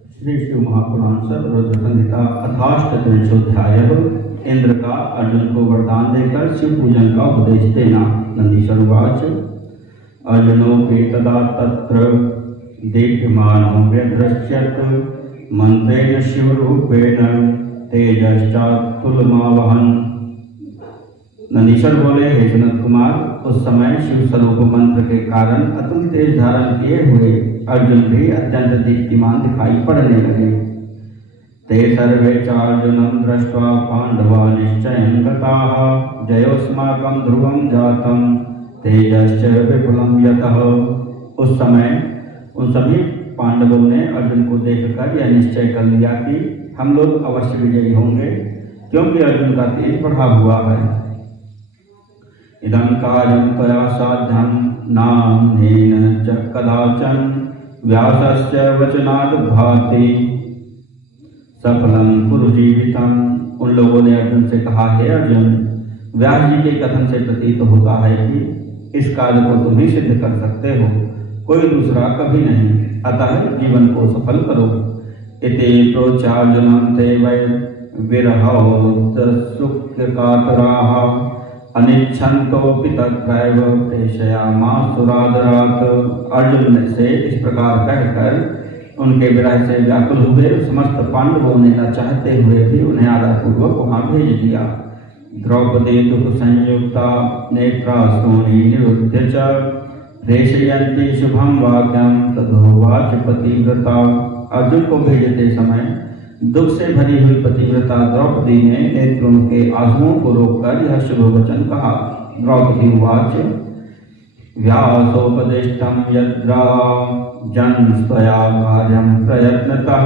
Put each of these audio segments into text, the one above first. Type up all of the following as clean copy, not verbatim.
श्री शिव महापुराण सर्वरुद्र संहिता अथाष्टत्रिंशोऽध्याय। इंद्र का अर्जुन को वरदान देकर शिव पूजन का उपदेश देना। नंदीश्वर उवाच। अर्जुनोऽपि तदा तत्र दीप्यमानो व्यदृश्यत मंत्रेण शिवरूपेण तेजश्चातुलमावहन्। नंदीश्वर बोले, हे सनत कुमार, उस समय शिव स्वरूप मंत्र के कारण अतुल तेज धारण किए हुए अर्जुन भी अत्यंत दीप्तिमान दिखाई पड़ने लगे। ते सर्वे चार्जुनं दृष्ट्वा पांडवा निश्चयं गताः जयोस्माकं ध्रुवं जातं तेजश्च विपुलं यतः। उस समय उन सभी पांडवों ने अर्जुन को देखकर यह निश्चय कर लिया कि हम लोग अवश्य विजयी होंगे, क्योंकि अर्जुन का तेज बढ़ा हुआ है। इदं कार्यं त्वया साध्यं नान्येन च कदाचन व्यासस्य वचनाद् भाति सफलं कुरु जीवितम्। उन लोगों ने अर्जुन से कहा, हे अर्जुन, व्यास जी के कथन से प्रतीत होता है कि इस कार्य को तुम ही सिद्ध कर सकते हो, कोई दूसरा कभी नहीं, अतः जीवन को सफल करो। इति प्रोचार्जुनं ते वै विरहोत्सुक्यकातराः अनिच्छन्तोऽपि तत्रैव प्रेषयामासुरादरात्। अर्जुन से इस प्रकार कहकर उनके विरह से व्याकुल हुए समस्त पांडवों ने न चाहते हुए भी उन्हें आदरपूर्वक वहां भेज दिया। द्रौपदी दुख संयुक्ता नेत्राश्रूणि निरुध्य च प्रेषयन्ति शुभं वाक्यं तदोवाच पतिव्रता। अर्जुन को भेजते समय दुख से भरी हुई पतिव्रता द्रौपदी ने नेत्रों के आंसुओं को रोककर यह शुभ वचन कहा। द्रौपदी उवाच। व्यासोपदिष्टं यद्राजन्स्त्वया कार्यं प्रयत्नतः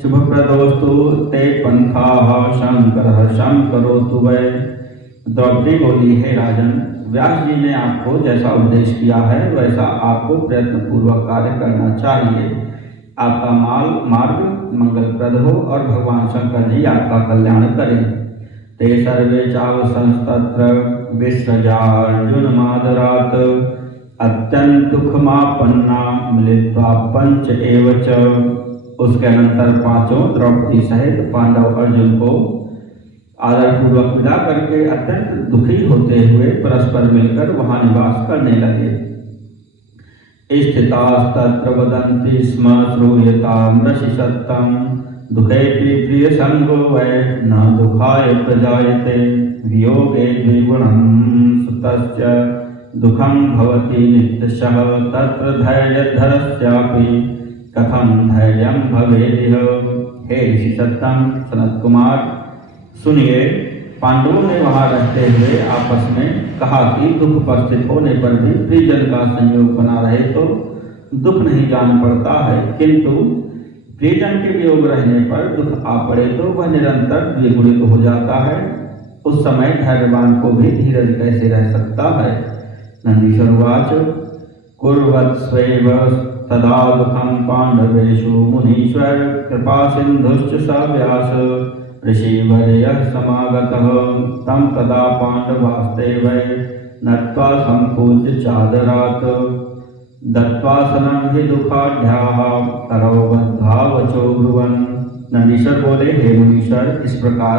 शुभप्रदोस्तु ते पंथाः शंकरः शंकरोतु वै। द्रौपदी बोली, हे राजन, व्यास जी ने आपको जैसा उपदेश किया है वैसा आपको प्रयत्न पूर्वक कार्य करना चाहिए। आपका मार्ग मंगलप्रद हो और भगवान शंकर जी आपका कल्याण करें। ते सर्वे चावसंस्तत्र विसृजार्जुनमादरात् अत्यन्तुखमापन्ना मिलित्वा पंच एव च। उसके अनंतर पांचों द्रौपदी सहित पांडव अर्जुन को आदरपूर्वक विदा करके अत्यंत दुखी होते हुए परस्पर मिलकर वहां निवास करने लगे। स्थितास्तत्र वदन्ति स्म श्रूयतां रसिसत्तं दुःखेऽपि प्रियसङ्गो वै न दुःखाय प्रजायते वियोगे द्विगुणं सुतस्य दुःखं भवति नित्यशः तत्र धैर्यधरस्यापि कथं धैर्यं भवेदिह। हे ऋषिसत्तम, सनत कुमार, सुनिए, पांडवों ने वहां रहते हुए आपस में कहा कि दुख उपस्थित होने पर भी प्रियजन का संयोग बना रहे तो दुख नहीं जान पड़ता है, किंतु प्रियजन के वियोग रहने पर दुख आ पड़े तो वह निरंतर द्विगुणित हो जाता है। उस समय धैर्यवान को भी धीरज कैसे रह सकता है। नंदीश्वर उवाच। कुर्वत्स्वेव तदा दुःखं पांडवेषु मुनीश्वर कृपा सिन्धुश्च स व्यास ऋषिवर्यः समागतः तं तदा पांडवास्ते वै नत्वा सम्पूज्य चादरात् दत्त्वासनं हि दुःखाढ्याः करौ बद्ध्वा वचो ब्रुवन्। नंदीश्वर बोले, हे मुनीश्वर, इस प्रकार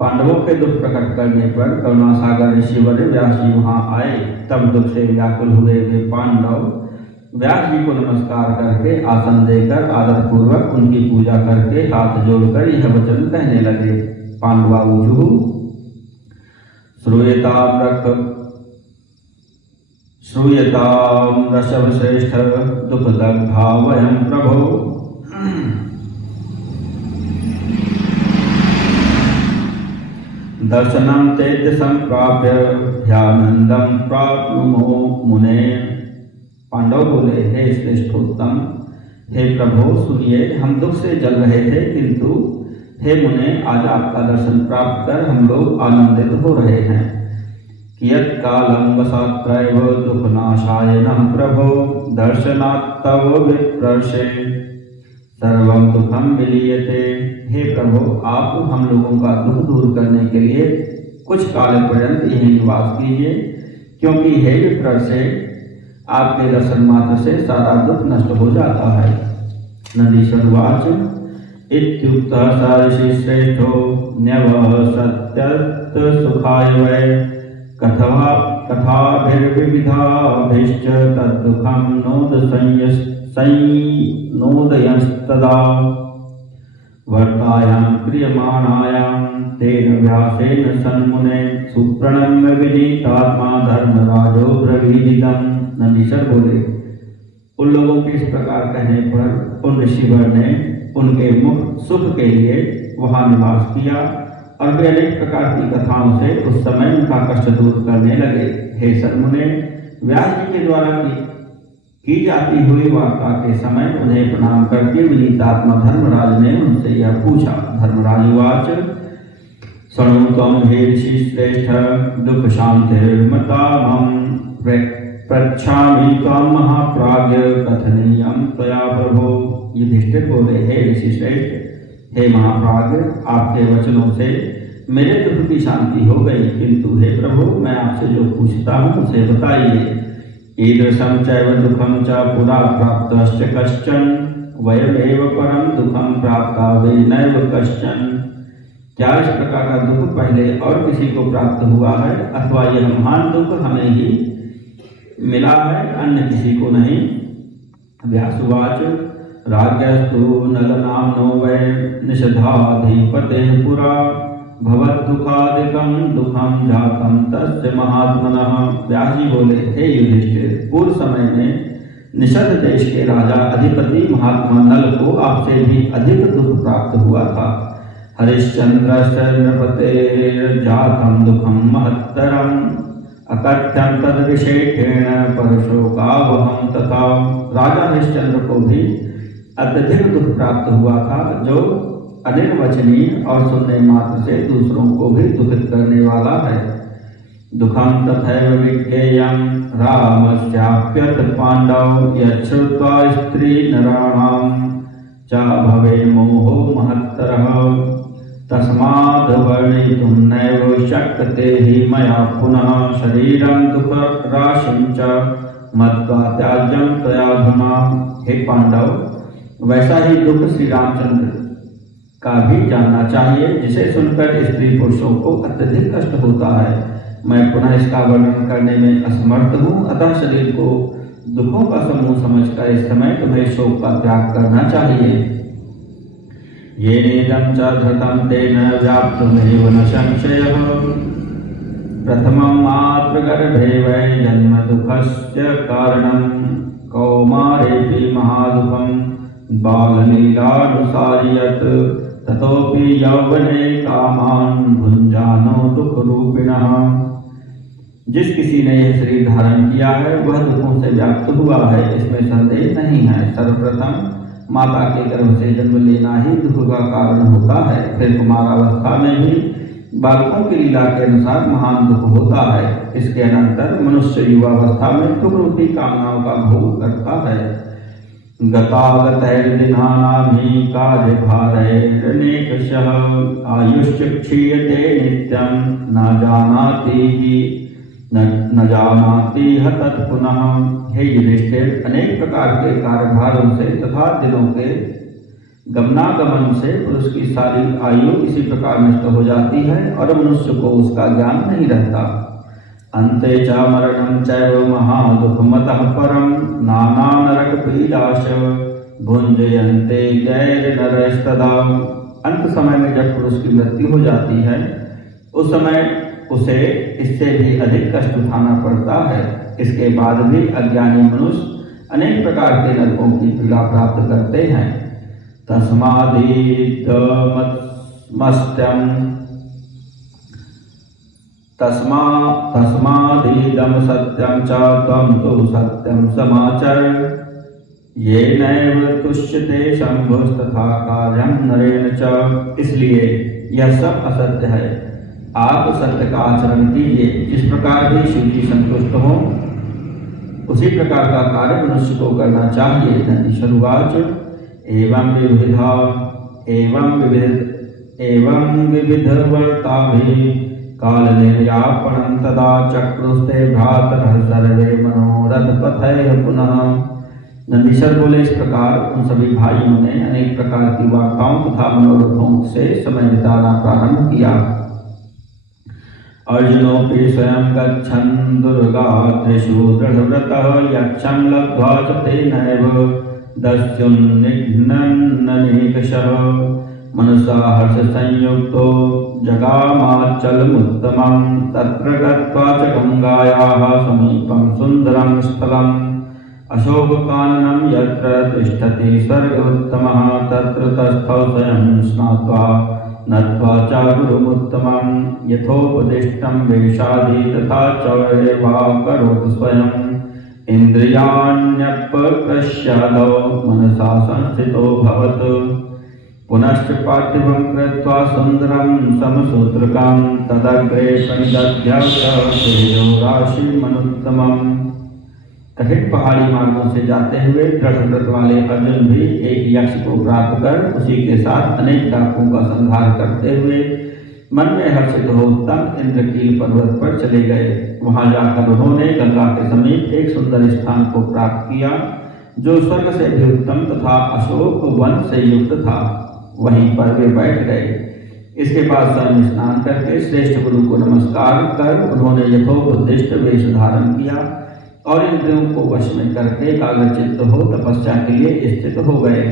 पांडवों के दुख प्रकट करने पर करुणासागर ऋषिवर्य व्यास जी वहां आए। तब दुख से व्याकुल हुए वे पांडव व्यास जी को नमस्कार करके आसन देकर आदरपूर्वक उनकी पूजा करके हाथ जोड़कर यह वचन कहने लगे। पांडवाऊचुः। श्रूयतां रसवश्रेष्ठ दुःखदग्धा वयं प्रभो दर्शनं चैत्य संप्राप्य ध्यानंदं प्राप्नुमो मुने। पांडव बोले, हे श्रेष्ठोत्तम, हे प्रभु, सुनिए, हम दुख से जल रहे थे, किंतु हे मुने, आज आपका दर्शन प्राप्त कर हम लोग आनंदित हो रहे हैं। कियत् कालं वसात्रैव दुःखनाशाय नः प्रभो दर्शनात् तव विप्रर्षे सर्वं दुःखं विलीयते। हे प्रभु, आप हम लोगों का दुख दूर करने के लिए कुछ काल पर्यंत यहीं निवास कीजिए, क्योंकि हे विप्रर्षे, आपके दर्शन मात्र से सारा दुख नष्ट हो जाता है। नदीश्वरुवाच इत्युक्तः स ऋषिश्रेष्ठो न्यवसत्यत् सुखाय वै कथाभिर्विविधाभिश्च तद्दुःखं नोदयंस्तदा वर्तायां क्रियमाणायां तेन व्यासेन सन्मुने सुप्रणम्य विनीतात्मा धर्मराजो ब्रवीदिदम्। नंदीश्वर बोले, उन लोगों के इस प्रकार कहने पर उन ऋषिवर ने उनके मुख सुख के लिए वहां निवास किया और वे अनेक प्रकार की कथाओं से उस समय उनका कष्ट दूर करने लगे। हे सन्मुने, व्यास जी के द्वारा की जाती हुई वार्ता के समय उन्हें प्रणाम करके विनीतात्मा धर्मराज ने उनसे यह पूछा। धर्मराजुवाच शृणु त्वं हे ऋषिश्रेष्ठ दुःख शान्तिर्मतामहं पृच्छामि त्वं महाप्राज्ञ कथनीयं त्वया प्रभो। युधिष्ठिर बोले, हे ऋषिश्रेष्ठ, हे महाप्राज्ञ, आपके वचनों से मेरे दुख की शांति हो गई, किंतु हे प्रभु, मैं आपसे जो पूछता हूँ उसे बताइए। ईदृशं चैव दुःखं च पुरा प्राप्तश्च कश्चन वयमेव परं दुःखं प्राप्ता वे नैव कश्चन। क्या इस प्रकार का दुख पहले और किसी को प्राप्त हुआ है, अथवा यह महान दुख हमें ही मिला है, अन्य किसी को नहीं। व्यासुवाच राज्ञस्तु नलनाम्नो वै निषधाधिपतेः पुरा भवद्दुःखादिकं दुःखं जातं तस्य महात्मनः। व्यास जी बोले, हे युधिष्ठिर, पूर्व समय में निषद देश के राजा अधिपति महात्मा नल को आपसे भी अधिक दुख प्राप्त हुआ था। हरिश्चंद्रस्य नृपतेर्जातं दुःखं महत्तरम् अकथ्यं तद्विशेषेण परशोकावहं तथा। राजा हरिश्चंद्र को भी अत्यधिक दुख प्राप्त हुआ था, जो अनिर्वचनीय और सुनने मात्र से दूसरों को भी दुखित करने वाला है। दुखम तथैव विज्ञेयं रामस्याप्यथ पांडव यच्छ्रुत्वा स्त्री नराणां च भवेन् मोहो महत्तरः तस्माद् वर्णयितुं नैव शक्यते हि मया पुनः शरीरं दुःखराशिं च मत्वा त्याज्यं त्वयाधुना। हे पांडव, वैसा ही दुख श्री रामचंद्र का भी जानना चाहिए, जिसे सुनकर स्त्री पुरुषों को अत्यधिक कष्ट होता है। मैं पुनः इसका वर्णन करने में असमर्थ हूँ, अतः शरीर को दुखों का समूह समझकर इस समय तुम्हें शोक का त्याग करना चाहिए। ये नेदं च धृतं तेन व्याप्तुमेव न संशयः प्रथमं मातृगर्भे वै जन्म दुःखस्य कारणं कौमारेऽपि महादुःखं बाललीलानुसारि यत् ततोपि यौवने कामान् भुञ्जानो दुःखरूपिणः। जिस किसी ने यह शरीर धारण किया है वह दुखों से व्याप्त हुआ है, इसमें संदेह नहीं है। सर्वप्रथम माता के गर्भ से जन्म लेना ही दुख का कारण होता है, फिर कुमारावस्था में भी बालकों की लीला के अनुसार महान दुख होता है। इसके अनंतर मनुष्य युवावस्था में दुख रूपी कामनाओं का भोग करता है। गतागतैर्दिनानामि कार्यभारैरनेकशः आयुष्च क्षीयते नित्यं न जानाति तत्पुनः। हे युधिष्ठिर, अनेक प्रकार के कार्यभारों से तथा दिनों के गमनागमन से पुरुष की सारी आयु इसी प्रकार नष्ट हो जाती है और मनुष्य को उसका ज्ञान नहीं रहता। अन्ते च मरणं चैव महादुःखमतः परं नाना नरक पीडाश भुञ्जयन्ते गैर्नरस्तदा। अंत समय में जब पुरुष की मृत्यु हो जाती है, उस समय उसे इससे भी अधिक कष्ट उठाना पड़ता है। इसके बाद भी अज्ञानी मनुष्य अनेक प्रकार के नरकों की पीड़ा प्राप्त करते हैं। तस्मादिदं सत्यं च त्वं तु सत्यं समाचर येनैव तुष्यते शंभुस्तथा कार्यं नरेण च। इसलिए यह सब असत्य है, आप सत्य का आचरण कीजिए। जिस प्रकार भी शिव जी संतुष्ट हो उसी प्रकार का कार्य मनुष्य को करना चाहिए। नंदीश्वरुवाच एवं विविधवर्ताभिः कालनिर्यापणं तदा चक्रुस्ते भ्रातरः सर्वे मनोरथपथैः पुनः। नंदीश्वर बोले, इस प्रकार उन सभी भाइयों ने अनेक प्रकार की वार्ताओं तथा मनोरथों से समय बिताना प्रारंभ किया। अर्जुनोऽपि स्वयं गच्छन् दुर्गाद्रिषु दृढव्रतः यक्षं लब्ध्वा च तेनैव दस्युन्निघ्नन्ननेकशः मनसा हर्षसंयुक्तो जगामाचलमुत्तमं तत्र गत्वा च गङ्गायाः समीपं सुन्दरं स्थलम् अशोककाननं यत्र तिष्ठति स्वर्गोत्तमः तत्र तस्थौ स्वयं स्नात्वा नत्वा च गुरुमुत्तमं यथोपदिष्टं वेशादि तथा च करोतु स्वयम् इन्द्रियाण्यपकृष्यादौ मनसा संस्थितो भवतु पुनश्च पार्थिवं कृत्वा सुन्दरं समसूत्रकं तदग्रे तेजोराशिमनुत्तमम्। कठिन पहाड़ी मार्गों से जाते हुए दृढ़ व्रत वाले अर्जुन भी एक यक्ष को प्राप्त कर उसी के साथ अनेक डाकुओं का संहार करते हुए मन में हर्षित हो तब इंद्रकील पर्वत पर चले गए। वहां जाकर उन्होंने गंगा के समीप एक सुंदर स्थान को प्राप्त किया जो स्वर्ग से भी उत्तम तथा अशोक वन से युक्त था। वहीं पर वे बैठ गए। इसके बाद स्वयं स्नान करके श्रेष्ठ गुरु को नमस्कार कर उन्होंने यथोपदिष्ट वेश धारण किया और इंद्रियों को वश में करके एकाग्रचित्त हो तपस्या के लिए स्थित हो गए।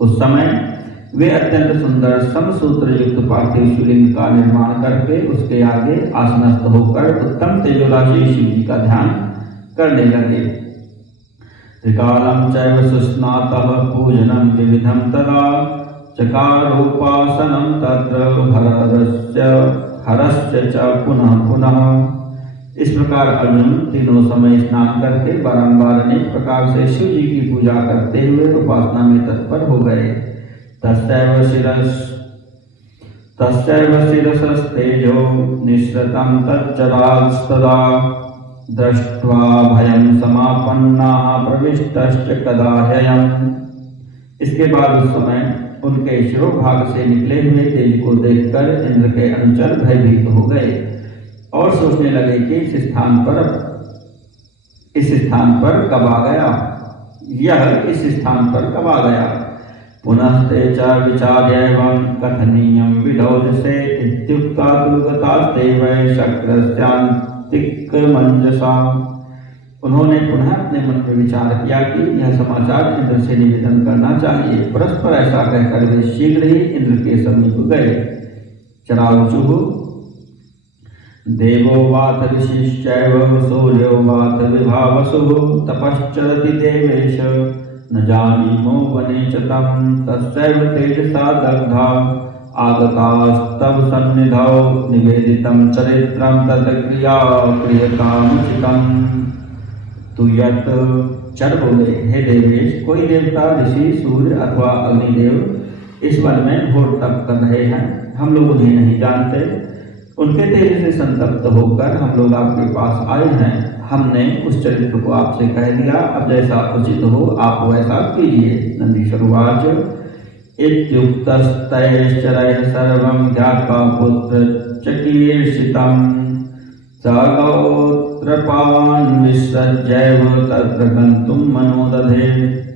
उस समय वे अत्यंत सुंदर समसूत्र युक्त पार्थिव शिवलिंग का निर्माण करके उसके आगे आसनस्थ होकर उत्तम तेजोराशि शिव जी का ध्यान करने लगे। त्रिकालं चैव सुस्नातः पूजनं विविधं तदा चकारोपासनं तत्र हरस्य च पुनः पुनः। इस प्रकार अर्जुन तीनों समय स्नान करके बारंबार अनेक प्रकार से शिव जी की पूजा करते हुए उपासना में तत्पर हो गए। तस्यैव शिरसस्तेजो निःसृतं तच्चरास्तदा दृष्ट्वा भयं समापन्नाः प्रविष्टश्च कदा ह्ययम्। इसके बाद उस समय उनके शिरोभाग से निकले हुए तेज को देखकर इंद्र के अनुचर भयभीत हो गए और सोचने लगे कि इस स्थान पर कब आ गया, यह इस स्थान पर कब आ गया। पुनस्ते च विचार्यैवं कथनीयं विधौजसे इत्युक्ता दुर्गतास्ते वै शक्रस्यान्तिकमंजसा। उन्होंने पुनः अपने मन में विचार किया कि यह समाचार इंद्र से निवेदन करना चाहिए। परस्पर ऐसा कहकर वे शीघ्र ही इंद्र के समीप गए। चराऊचुः देवो वाथ ऋषिश्चैव सूर्यो वाथ विभावसुः तपश्चरति देवेश न जानीमो वने च तं तस्यैव तेजसा दग्धा आगतास्तव सन्निधौ निवेदितं चरित्रं तत्क्रिया क्रियतामुचितम्। तु यत् चर बोले, हे देवेश, कोई देवता ऋषि सूर्य अथवा अग्निदेव इस वन में घोर तप कर रहे हैं। हम लोग उन्हें नहीं जानते। उनके तेज से संतप्त होकर हम लोग आपके पास आए हैं। हमने उस चरित्र को आपसे कह दिया। अब जैसा उचित हो आप वैसा कीजिए। नंदीश्वर उवाच इत्युक्तस्तैश्चरैः सर्वं ज्ञात्वा पुत्र चकीर्षितं स गौत्रपान् विसृज्यैव तत्र गन्तुं मनो दधे।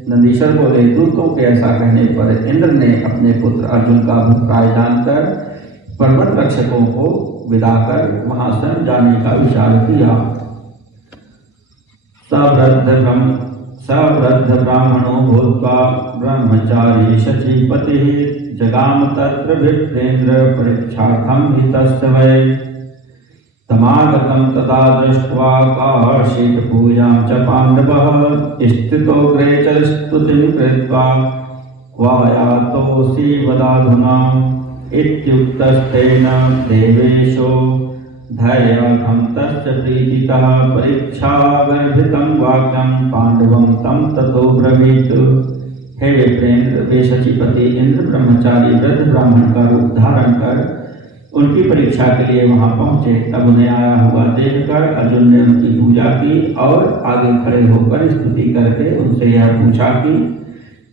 नंदीश्वर बोले, दूतों के ऐसा कहने पर इंद्र ने अपने पुत्र अर्जुन का अभिप्राय जानकर पर्वत रक्षकों को विदा कर वहां से जाने का विचार किया। सवृद्ध ब्राह्मणो भूत्वा ब्रह्मचारी शचीपतिः जगाम तत्र विप्रेन्द्र परीक्षार्थं हि तस्य वै तमागतं तदा दृष्ट्वा कार्षीट पूजां च पाण्डवः स्थितोऽग्रे च स्तुतिं कृत्वा क्वायातोऽसि वदाधुना इत्युक्तस्तेन देवेशो धैर्यार्थं तस्य प्रीतितः परीक्षागर्भितं वाक्यं पाण्डवं तं ततो ब्रवीत्। हे विप्रेन्द्र, वे शचीपति इंद्र ब्रह्मचारी वृद्ध ब्राह्मण का रूप धारण कर उनकी परीक्षा के लिए वहां पहुंचे। तब उन्हें आया हुआ देखकर अर्जुन ने उनकी पूजा की और आगे खड़े होकर स्तुति करके उनसे यह पूछा कि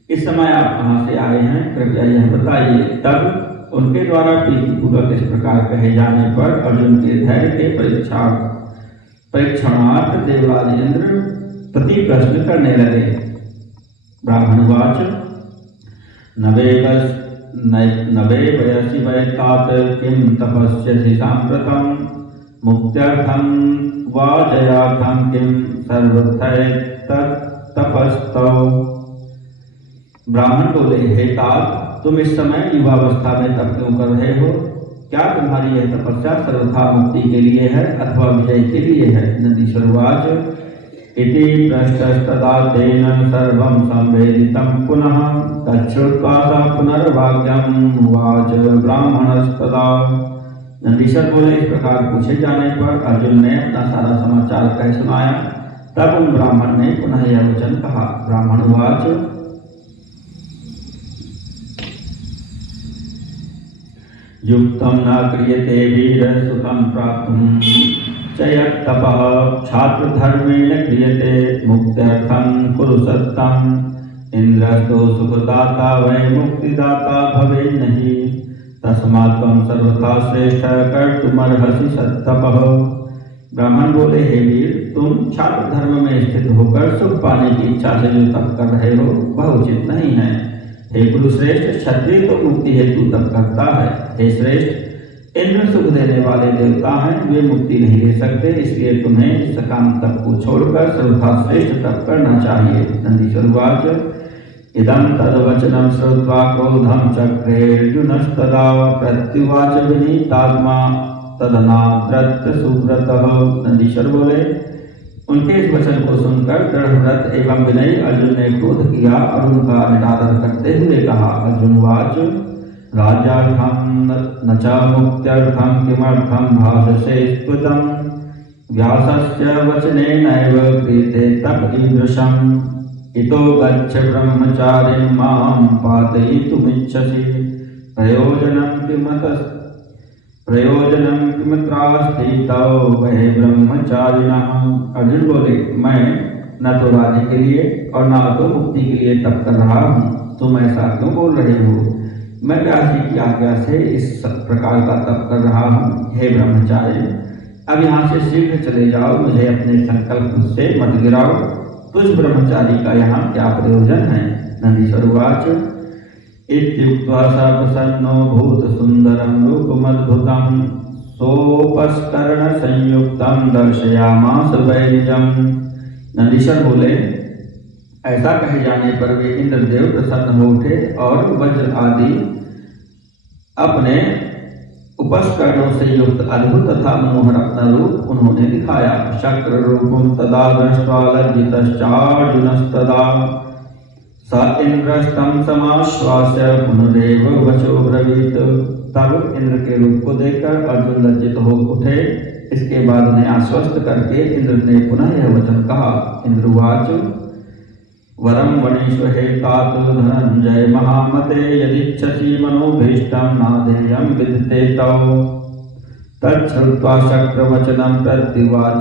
इस समय आप कहाँ से आए हैं, कृपया यह बताइए। तब उनके द्वारा प्रीतिपूर्वक इस प्रकार कहे जाने पर अर्जुन के धैर्य के परीक्षणार्थ देवराज इंद्र प्रति प्रश्न करने लगे। ब्राह्मणवाच नवे वयसि वै तात किं तपस्यसि साम्प्रतं मुक्त्यर्थं वा जयार्थं किं सर्वथैतत्तपस्तौ। ब्राह्मण बोले, हे तात, तुम इस समय युवावस्था में तप क्यों कर रहे हो? क्या तुम्हारी यह तपस्या सर्वथा मुक्ति के लिए है अथवा विजय के लिए है? नंदीश्वरवाच इति पृष्टस्तदा तेन सर्वं संवेदितं पुनः तच्छ्रुत्वा स पुनर्वाक्यम् उवाच ब्राह्मणस्तदा। नंदीश्वर बोले, इस प्रकार पूछे जाने पर अर्जुन ने अपना सारा समाचार कह सुनाया। तब उन ब्राह्मण ने पुनः यह वचन कहा। ब्राह्मणवाच युक्तं न क्रियते वीर सुखं प्राप्तुं च यत्तपः क्षात्रधर्मेण क्रियते मुक्त्यर्थं कुरु सत्तम् इंद्रस्तो सुखदाता वै मुक्तिदाता भवेन्नहि तस्मात् त्वं सर्वथा श्रेष्ठ कर्तुमर्हसि सत्तपः। ब्राह्मण बोले, हे वीर, तुम छात्र धर्म में स्थित होकर सुख पाने की इच्छा से जो तप कर रहे हो वह उचित नहीं है। हे कुरुश्रेष्ठ, क्षत्रिय तो मुक्ति हेतु तप करता है। हे श्रेष्ठ, इंद्र सुख देने वाले देवता हैं, वे मुक्ति नहीं दे सकते, इसलिए तुम्हें सकाम तप को छोड़कर सर्वथा श्रेष्ठ तप करना चाहिए। नंदीश्वरवाच इदं तद्वचनं श्रुत्वा क्रोधं चक्रेऽर्जुनस्तदा प्रत्युवाच विनीतात्मा तदनाद्रत सुव्रतः। नंदीश्वर बोले, उनके इस वचन को सुनकर दृढ़व्रत एवं विनयी अर्जुन ने क्रोध किया और उनका निरादर करते हुए कहा। अर्जुनवाच राज्यार्थं न च मुक्त्यर्थं किमर्थं भाषसे स्फुटं व्यासस्य वचनेनैव क्रियते तप ईदृशम् इतो गच्छ ब्रह्मचारिं मां पातयितुमिच्छसि प्रयोजनं किमत्रास्ति तव वै ब्रह्मचारिणः। अर्जुन बोले, मैं न तो राज्य के लिए और न तो मुक्ति के लिए तप कर रहा हूँ, तुम ऐसा क्यों बोल रहे हो? मैं व्यास जी की आज्ञा से इस प्रकार का तप कर रहा हूँ। हे ब्रह्मचारी, अब यहाँ से शीघ्र चले जाओ, मुझे अपने संकल्प से मत गिराओ। तुझ ब्रह्मचारी का यहाँ क्या प्रयोजन है? नंदीश्वरवाच इत्युक्त्वा स प्रसन्नो भूत सुंदरं रूपमद्भुतं सोपस्करण संयुक्तं दर्शयामास वै निजम्। नंदीश्वर बोले, ऐसा कहे जाने पर वे इंद्रदेव प्रसन्न हो उठे और वज्र आदि अपने उपस्करणों से युक्त अद्भुत तथा मनोहर अपना रूप उन्होंने दिखाया। शक्र रूपम तदा दृष्ट्वा लज्जितश्चार्जुनस्तदा स इंद्रस्तं समाश्वास्य पुनरेव वचो ब्रवीत। तब इंद्र के रूप को देखकर अर्जुन लज्जित हो उठे। इसके बाद उन्हें आश्वस्त करके इंद्र ने पुनः यह वचन कहा। इंद्रवाच वरं वणेष्व हे तात धनंजय महामते यदिच्छसि मनोभीष्टं नादेयं विदिते तव। तच्छ्रुत्वा शक्रवचनं प्रत्युवाचार्जुनस्तदा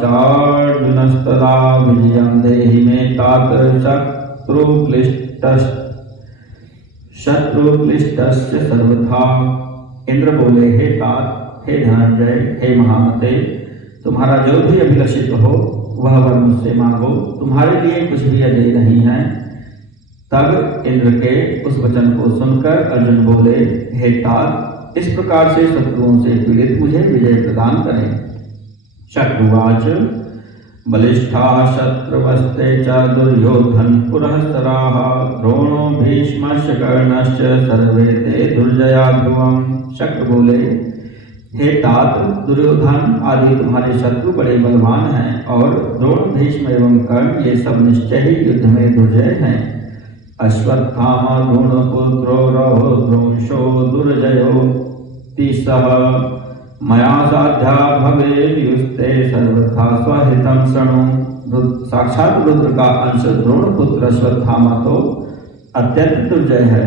विजयं देहि मे तात शत्रुक्लिष्टस्य सर्वथा। इंद्र बोले, हे तात, हे धनंजय, हे महामते, तुम्हारा जो भी अभिलषित हो वह वर मुझसे मांगो, तुम्हारे लिए कुछ भी अजय नहीं है। तब इंद्र के उस वचन को सुनकर अर्जुन बोले, हे तात, इस प्रकार से शत्रुओं से पीड़ित मुझे विजय प्रदान करें। शत्रुवाच बलिष्ठा शत्रुवस्ते च दुर्योधन पुरःसराः द्रोणो भीष्मश्च कर्णश्च सर्वे ते दुर्जया ध्रुवम्। शक्र बोले, हे तात, दुर्योधन आदि तुम्हारे शत्रु बड़े बलवान हैं और द्रोण भीष्म एवं कर्ण ये सब निश्चय ही युद्ध में दुर्जय हैं। अश्वत्थामा द्रोणपुत्रो द्रोणशो दुर्जयो तिसः मया साध्या भवेयुस्ते सर्वथा स्वहितं शृणु। साक्षात रुद्र का अंश द्रोणपुत्र अश्वत्थामा तो अत्यंत दुर्जय है।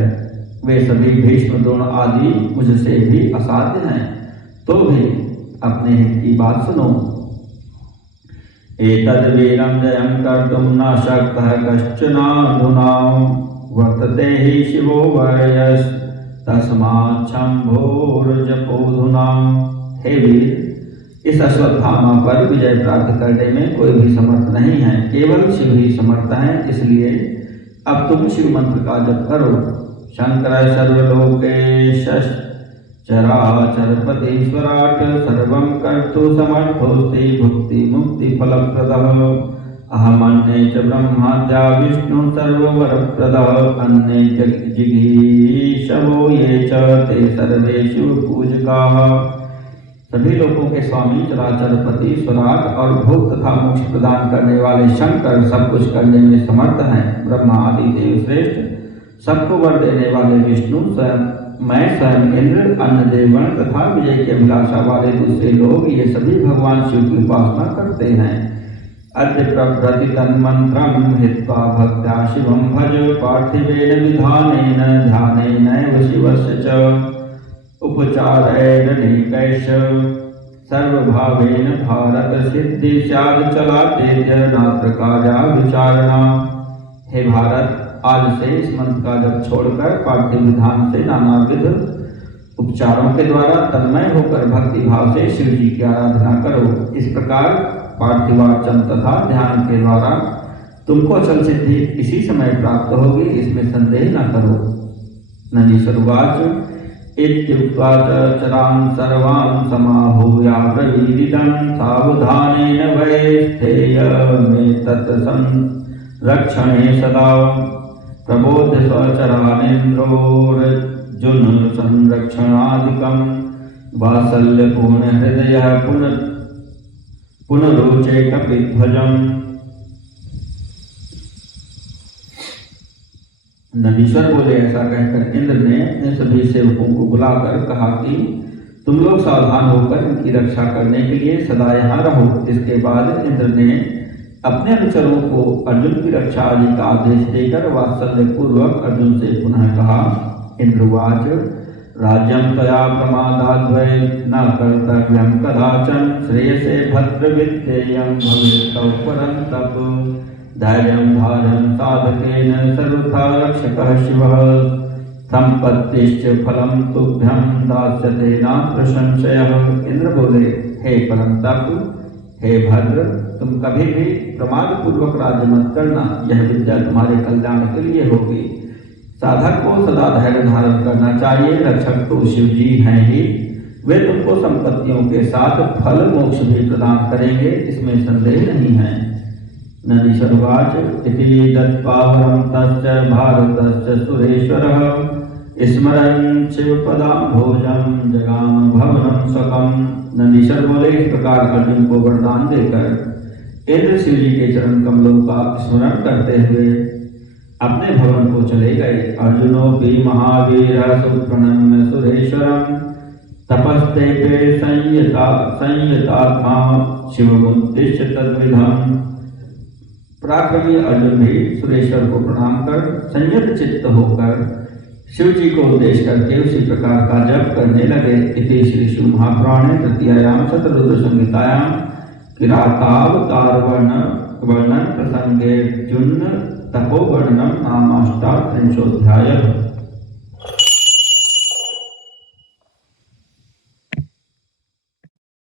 वे सभी भीष्म द्रोण आदि मुझसे भी असाध्य हैं, तो भी अपने हित की बात सुनो। एतद् वीरं जयं कर्तुं न शक्तः कश्चनाधुना वर्तते हि शिवो वर्यस् तस्मात् शम्भोर्जपोधुना। हे वीर, इस अश्वत्थामा पर विजय प्राप्त करने में कोई भी समर्थ नहीं है, केवल शिव ही समर्थ हैं, इसलिए अब तुम शिव मंत्र का जप करो। शंकर सर्वलोकेश चराचरपतीश्वराट सर्वं कर्तुं समर्थोऽस्ति भुक्ति मुक्ति फलप्रदः। अहमन्ये च ब्रह्माद्या विष्णु सर्ववरप्रदः। अन्ये जिगीषवो ये च ते सर्वे शिवपूजकाः। सभी लोगों के स्वामी चराचरपति स्वराट और भोग तथा मोक्ष प्रदान करने वाले शंकर सब कुछ करने में समर्थ हैं। ब्रह्मा आदि देव श्रेष्ठ सबको वर देने वाले विष्णु मैं स्वयं इंद्र अन्य देवगण तथा विजय के अभिलाषा वाले दूसरे लोग ये सभी भगवान शिव की उपासना करते हैं। अद्य प्रभृति तन्मन्त्रं हित्वा भक्त्या शिवं भज पार्थिवेन विधानेन ध्यानेनैव शिवस्य च उपचारेण नैकैष सर्वभावेन भारत सिद्धि स्यात् चलातेद्य नात्र कार्या विचारणा। हे भारत, आज से इस मंत्र का जप छोड़कर पार्थिव विधान से नानाविध उपचारों के द्वारा तन्मय होकर भक्ति भाव से शिव जी की आराधना करो। इस प्रकार पार्थिवार्चन तथा ध्यान के द्वारा तुमको अचल सिद्धि इसी समय प्राप्त होगी, इसमें संदेह न करो। नंदीश्वरुवाच इत्युक्त्वा चरान् सर्वान् समाहूया ब्रवीदिदं सावधानेन वै स्थेयमेतत् संरक्षणे सदा। प्रबोध्य स्वचरानेन्द्रोर्जुन संरक्षणादिकं वात्सल्यपूर्ण हृदय पुनरोचे कपिध्वजम्। नंदीश्वर बोले, ऐसा कहकर इंद्र ने अपने सभी सेवकों को बुलाकर कहा कि तुम लोग सावधान होकर उनकी रक्षा करने के लिए सदा यहाँ रहो। इसके बाद इंद्र ने अपने अनुचरों को अर्जुन की रक्षा आदि का आदेश देकर वात्सल्य पूर्वक अर्जुन से पुनः कहा। इंद्रवाच राज्यं त्वया प्रमादाद्वै न कर्तव्यं कदाचन श्रेयसे भद्रविद्येयं भवेत्तव परन्तप। धैर्यं धार्यं साधकेन सर्वथा रक्षकः शिवः संपत्तिश्च फलं तुभ्यं दास्यते नात्र संशयः। इंद्र बोले, हे परंतप, हे भद्र, तुम कभी भी प्रमाद पूर्वक राज्य मत करना, यह विद्या तुम्हारे कल्याण के लिए होगी। साधक को सदा धैर्य धारण करना चाहिए। रक्षक तो शिव जी हैं ही, वे तुमको संपत्तियों के साथ फल मोक्ष भी प्रदान करेंगे, इसमें संदेह नहीं है। नंदीश्वरुवाच इति दत्त्वा वरं तस्य भारतस्य सुरेश्वरः स्मरन् शिवपदाम्भोजं जगाम भवनं स्वकम्। नंदीश्वर बोले, इस प्रकार अर्जुन को वरदान देकर इंद्र शिव जी के चरण कमलों का स्मरण करते हुए अपने भवन को चले गए। अर्जुनोपि महावीर सुप्रणम्य सुरेश्वरं तपस्ते पे संयतात्मा शिवमुत्तिष्ठ तद्विधम्। पराक्रमी अर्जुन भी सुरेश्वर को प्रणाम कर संयत चित्त होकर शिव जी को उद्देश्य करके उसी प्रकार का जप करने लगे। इति श्री शिव महापुराणे तृतीयायां शतरुद्र संहितायां किरातावतार वर्णन प्रसंगे अर्जुन तपोवर्णनम नाम 8 अध्यायः।